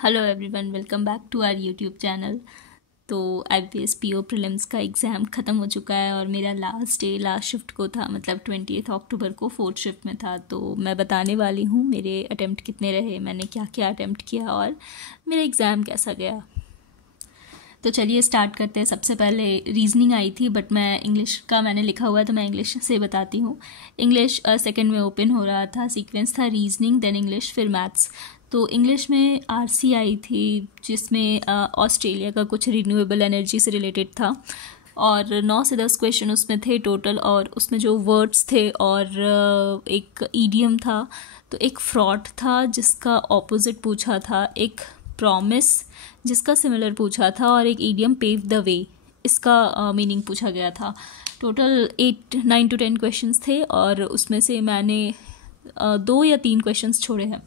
Hello everyone, welcome back to our YouTube channel. तो IBPS PO prelims का exam ख़त्म हो चुका है और मेरा लास्ट डे लास्ट शिफ्ट को था, मतलब 20 अक्टूबर को 4th शिफ्ट में था। तो मैं बताने वाली हूँ मेरे अटेम्प्ट कितने रहे, मैंने क्या क्या अटेम्प्ट किया और मेरा एग्ज़ाम कैसा गया। तो चलिए स्टार्ट करते हैं। सबसे पहले रीजनिंग आई थी, बट मैं इंग्लिश का मैंने लिखा हुआ है तो मैं इंग्लिश से बताती हूँ। इंग्लिश सेकंड में ओपन हो रहा था, सीक्वेंस था रीजनिंग देन इंग्लिश फिर मैथ्स। तो इंग्लिश में RC आई थी, जिसमें ऑस्ट्रेलिया का कुछ रिन्यूएबल एनर्जी से रिलेटेड था और 9 से 10 क्वेश्चन उसमें थे टोटल। और उसमें जो वर्ड्स थे और एक ईडियम था, तो एक फ्रॉड था जिसका ऑपोजिट पूछा था, एक प्रॉमिस जिसका सिमिलर पूछा था और एक ईडियम पेव द वे, इसका मीनिंग पूछा गया था। टोटल 9 to 10 क्वेश्चंस थे और उसमें से मैंने 2 या 3 क्वेश्चंस छोड़े हैं।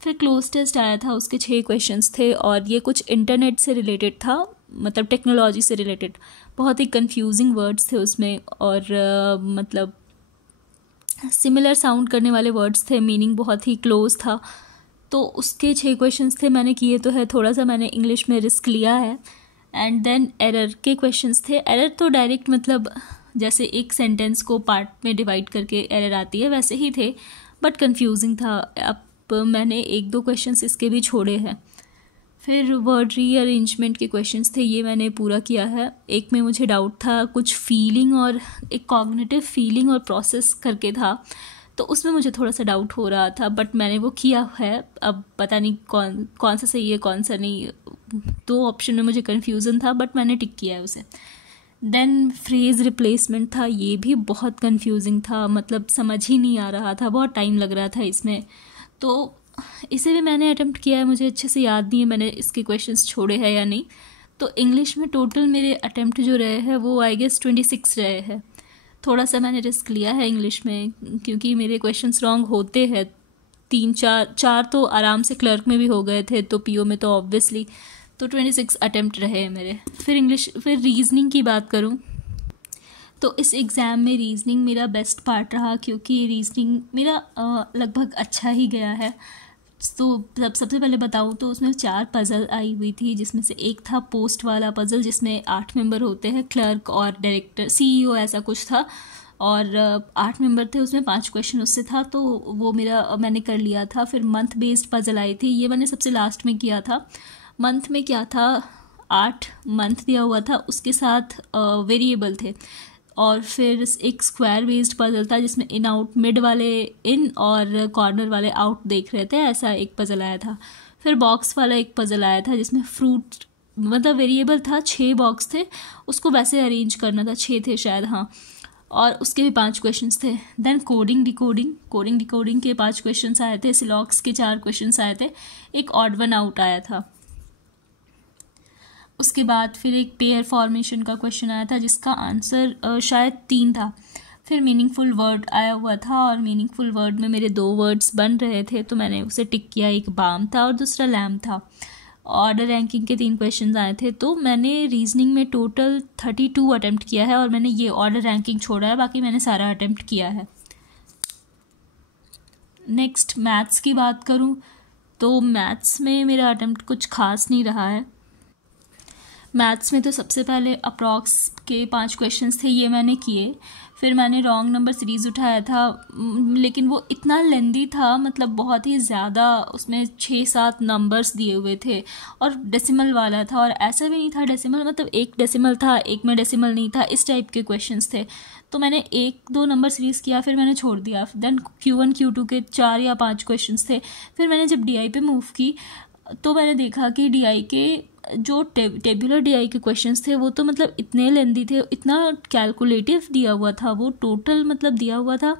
फिर क्लोज टेस्ट आया था, उसके 6 क्वेश्चंस थे और ये कुछ इंटरनेट से रिलेटेड था, मतलब टेक्नोलॉजी से रिलेटेड। बहुत ही कंफ्यूजिंग वर्ड्स थे उसमें और मतलब सिमिलर साउंड करने वाले वर्ड्स थे, मीनिंग बहुत ही क्लोज था। तो उसके 6 क्वेश्चंस थे, मैंने किए तो है, थोड़ा सा मैंने इंग्लिश में रिस्क लिया है। एंड देन एरर के क्वेश्चंस थे। एरर तो डायरेक्ट मतलब जैसे एक सेंटेंस को पार्ट में डिवाइड करके एरर आती है वैसे ही थे, बट कंफ्यूजिंग था। अब मैंने 1-2 क्वेश्चंस इसके भी छोड़े हैं। फिर वर्ड रीअरेंजमेंट के क्वेश्चंस थे, ये मैंने पूरा किया है। एक में मुझे डाउट था, कुछ फीलिंग और एक कॉग्निटिव फीलिंग और प्रोसेस करके था, तो उसमें मुझे थोड़ा सा डाउट हो रहा था, बट मैंने वो किया है। अब पता नहीं कौन सा सही है कौन सा नहीं, 2 ऑप्शन में मुझे कन्फ्यूज़न था, बट मैंने टिक किया है उसे। देन फ्रेज़ रिप्लेसमेंट था, ये भी बहुत कन्फ्यूजिंग था, मतलब समझ ही नहीं आ रहा था, बहुत टाइम लग रहा था इसमें। तो इसे भी मैंने अटेम्प्ट किया है, मुझे अच्छे से याद नहीं है मैंने इसके क्वेश्चंस छोड़े हैं या नहीं। तो इंग्लिश में टोटल मेरे अटेम्प्ट जो रहे हैं वो आई गेस 26 रहे हैं। थोड़ा सा मैंने रिस्क लिया है इंग्लिश में, क्योंकि मेरे क्वेश्चंस रॉन्ग होते हैं। 3-4 तो आराम से क्लर्क में भी हो गए थे, तो PO में तो ऑब्वियसली। तो 26 अटेम्प्ट रहे हैं मेरे। फिर रीजनिंग की बात करूं तो इस एग्ज़ाम में रीजनिंग मेरा बेस्ट पार्ट रहा, क्योंकि रीजनिंग मेरा लगभग अच्छा ही गया है। तो सबसे पहले बताऊँ तो उसमें 4 पज़ल आई हुई थी, जिसमें से एक था पोस्ट वाला पज़ल, जिसमें 8 मेंबर होते हैं, क्लर्क और डायरेक्टर CEO ऐसा कुछ था, और 8 मेंबर थे, उसमें 5 क्वेश्चन उससे था, तो वो मैंने कर लिया था। फिर मंथ बेस्ड पज़ल आई थी, ये मैंने सबसे लास्ट में किया था। मंथ में क्या था, 8 मंथ दिया हुआ था, उसके साथ वेरिएबल थे। और फिर एक स्क्वायर बेस्ड पजल था, जिसमें इन आउट, मिड वाले इन और कॉर्नर वाले आउट देख रहे थे, ऐसा एक पजल आया था। फिर बॉक्स वाला एक पजल आया था, जिसमें फ्रूट मतलब वेरिएबल था, 6 बॉक्स थे, उसको वैसे अरेंज करना था, 6 थे शायद, हाँ, और उसके भी 5 क्वेश्चंस थे। देन कोडिंग डिकोडिंग के 5 क्वेश्चंस आए थे, सिलॉक्स के 4 क्वेश्चंस आए थे, एक ऑड वन आउट आया था। उसके बाद फिर एक पेयर फॉर्मेशन का क्वेश्चन आया था, जिसका आंसर शायद 3 था। फिर मीनिंगफुल वर्ड आया हुआ था, और मीनिंगफुल वर्ड में मेरे 2 वर्ड्स बन रहे थे, तो मैंने उसे टिक किया। एक बाम था और दूसरा लैम था। ऑर्डर रैंकिंग के 3 क्वेश्चन आए थे। तो मैंने रीजनिंग में टोटल 32 अटेम्प्ट किया है, और मैंने ये ऑर्डर रैंकिंग छोड़ा है, बाकी मैंने सारा अटेम्प्ट किया है। नेक्स्ट मैथ्स की बात करूँ तो मैथ्स में मेरा अटेम्प्ट कुछ खास नहीं रहा है। मैथ्स में तो सबसे पहले अप्रॉक्स के 5 क्वेश्चंस थे, ये मैंने किए। फिर मैंने रॉन्ग नंबर सीरीज़ उठाया था, लेकिन वो इतना लेंदी था, मतलब बहुत ही ज़्यादा, उसमें 6-7 नंबर्स दिए हुए थे और डेसिमल वाला था, और ऐसा भी नहीं था डेसिमल, मतलब एक डेसिमल था, एक में डेसिमल नहीं था, इस टाइप के क्वेश्चंस थे। तो मैंने 1-2 नंबर सीरीज़ किया, फिर मैंने छोड़ दिया। देन Q1 Q2 के 4 या 5 क्वेश्चंस थे। फिर मैंने जब DI पे मूव की, तो मैंने देखा कि DI के जो टेबुलर DI के क्वेश्चंस थे, वो तो मतलब इतने लेंदी थे, इतना कैलकुलेटिव दिया हुआ था, वो टोटल मतलब दिया हुआ था,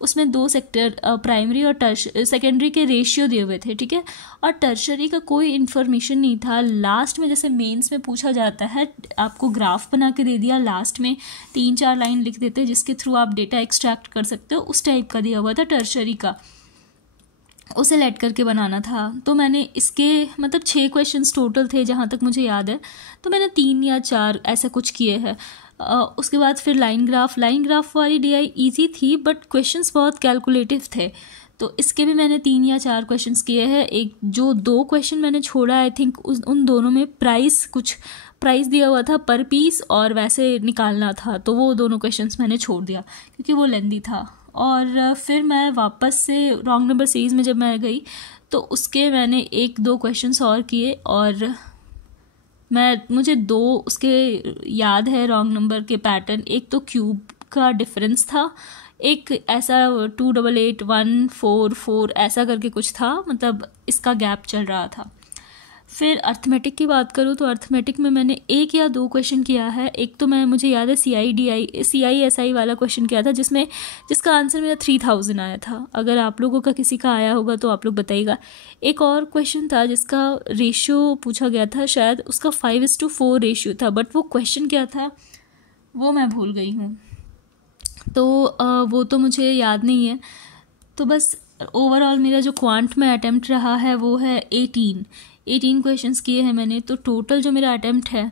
उसमें 2 सेक्टर, प्राइमरी और सेकेंडरी के रेशियो दिए हुए थे, ठीक है, और टर्शरी का कोई इन्फॉर्मेशन नहीं था। लास्ट में जैसे मेंस में पूछा जाता है, आपको ग्राफ बना के दे दिया, लास्ट में 3-4 लाइन लिख देते, जिसके थ्रू आप डेटा एक्सट्रैक्ट कर सकते हो, उस टाइप का दिया हुआ था टर्शरी का, उसे लेट करके बनाना था। तो मैंने इसके मतलब 6 क्वेश्चंस टोटल थे जहाँ तक मुझे याद है, तो मैंने 3 या 4 ऐसा कुछ किए हैं। उसके बाद फिर लाइन ग्राफ वाली DI इजी थी, बट क्वेश्चंस बहुत कैलकुलेटिव थे, तो इसके भी मैंने 3 या 4 क्वेश्चंस किए हैं। एक जो 2 क्वेश्चन मैंने छोड़ा, आई थिंक उन दोनों में प्राइस दिया हुआ था पर पीस और वैसे निकालना था, तो वो दोनों क्वेश्चंस मैंने छोड़ दिया क्योंकि वो लेंदी था। और फिर मैं वापस से रॉन्ग नंबर सीरीज़ में जब मैं गई तो उसके मैंने 1-2 क्वेश्चंस और किए, और मुझे 2 उसके याद है रॉन्ग नंबर के पैटर्न। एक तो क्यूब का डिफरेंस था, एक ऐसा 288-144 ऐसा करके कुछ था, मतलब इसका गैप चल रहा था। फिर अर्थमेटिक की बात करूँ तो अर्थमेटिक में मैंने 1 या 2 क्वेश्चन किया है। एक तो मुझे याद है CISI वाला क्वेश्चन किया था जिसका आंसर मेरा 3000 आया था। अगर आप लोगों का किसी का आया होगा तो आप लोग बताइएगा। एक और क्वेश्चन था जिसका रेशियो पूछा गया था, शायद उसका 5:4 रेशियो था, बट वो क्वेश्चन क्या था वो मैं भूल गई हूँ, तो वो तो मुझे याद नहीं है। तो बस ओवरऑल मेरा जो क्वांट में अटेम्प्ट रहा है वो है 18 क्वेश्चंस किए हैं मैंने। तो टोटल जो मेरा अटेम्प्ट है,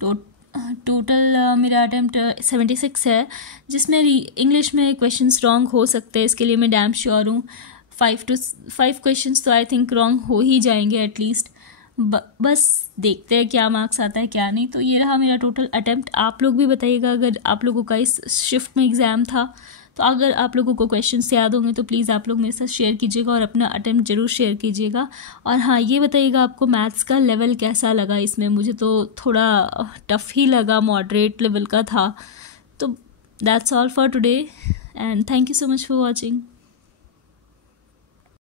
टोटल मेरा अटेम्प्ट 76 है, जिसमें इंग्लिश में क्वेश्चंस रॉन्ग हो सकते हैं, इसके लिए मैं डैम श्योर हूँ। 5 क्वेश्चंस तो आई थिंक रॉन्ग हो ही जाएंगे एटलीस्ट। बस देखते हैं क्या मार्क्स आता है क्या नहीं। तो ये रहा मेरा टोटल अटेम्प्ट। आप लोग भी बताइएगा अगर आप लोगों का इस शिफ्ट में एग्ज़ाम था, तो अगर आप लोगों को क्वेश्चंस याद होंगे तो प्लीज़ आप लोग मेरे साथ शेयर कीजिएगा और अपना अटेम्प्ट ज़रूर शेयर कीजिएगा। और हाँ, ये बताइएगा आपको मैथ्स का लेवल कैसा लगा। इसमें मुझे तो थोड़ा टफ़ ही लगा, मॉडरेट लेवल का था। तो that's all for today and thank you so much for watching.